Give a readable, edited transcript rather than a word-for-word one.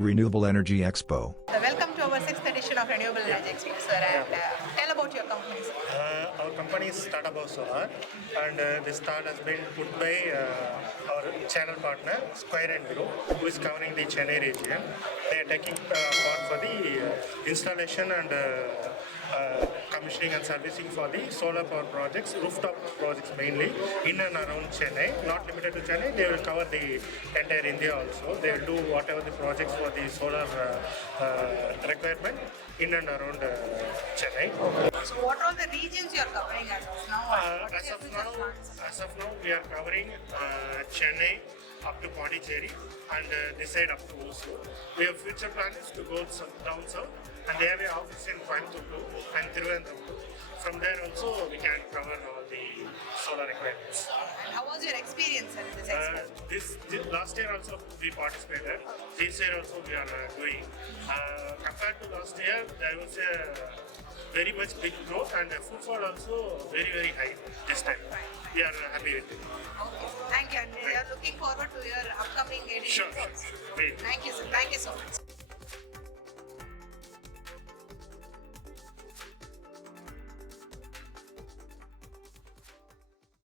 Renewable Energy Expo. Welcome to our 6th edition of Renewable Energy Expo, sir. And tell about your company, sir. Our company is Tata Power Solar, and this start has been put by our channel partner Square and Group, who is covering the Chennai region. They are taking part for the installation and commissioning and servicing for the solar power projects, rooftop projects mainly in and around Chennai. Not limited to Chennai, they will cover the entire India also. They will do whatever the projects for the solar requirement in and around Chennai. So, what are the regions you are covering as of now? As of now, we are covering Chennai up to Pondicherry and this side up to Oslo. We have future plans to go down south, and they have an office in Coimbatore and Thiruvananthapuram. From there also we can cover all the solar requirements. And how was your experience, sir, in this expo? This last year also we participated. This year also we are doing. Compared to last year, there was a very much big growth, and the footfall also very high this time. We are happy with it. Okay. Thank you, and we are looking forward to your upcoming edition. Sure. Thank you, sir. Thank you so much.